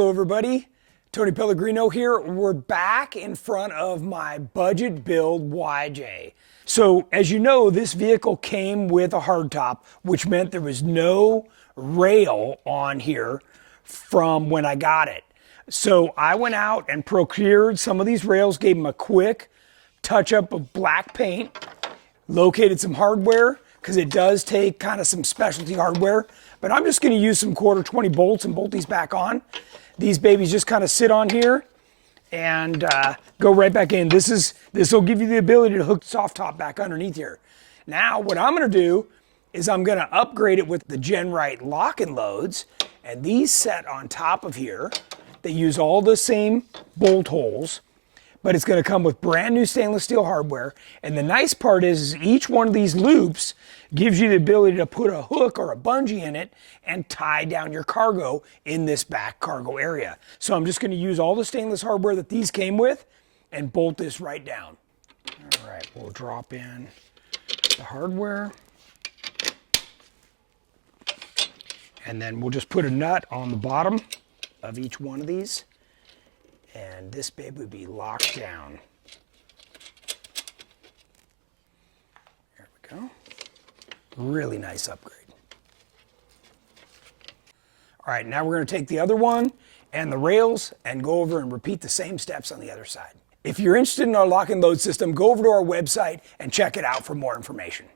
Hello everybody, Tony Pellegrino here. We're back in front of my budget build YJ. So as you know, this vehicle came with a hardtop, which meant there was no rail on here from when I got it. So I went out and procured some of these rails, gave them a quick touch up of black paint, located some hardware, because it does take kind of some specialty hardware, but I'm just going to use some 1/4 bolts and bolt these back on. These babies just kind of sit on here and go right back in. This will give you the ability to hook soft top back underneath here. Now what I'm going to do is I'm going to upgrade it with the GenRight lock and loads, and these set on top of here. They use all the same bolt holes, but it's going to come with brand new stainless steel hardware. And the nice part is each one of these loops gives you the ability to put a hook or a bungee in it and tie down your cargo in this back cargo area. So I'm just going to use all the stainless hardware that these came with and bolt this right down. All right, we'll drop in the hardware. And then we'll just put a nut on the bottom of each one of these. And this baby would be locked down. There we go. Really nice upgrade. All right, now we're going to take the other one and the rails and go over and repeat the same steps on the other side. If you're interested in our lock and load system, go over to our website and check it out for more information.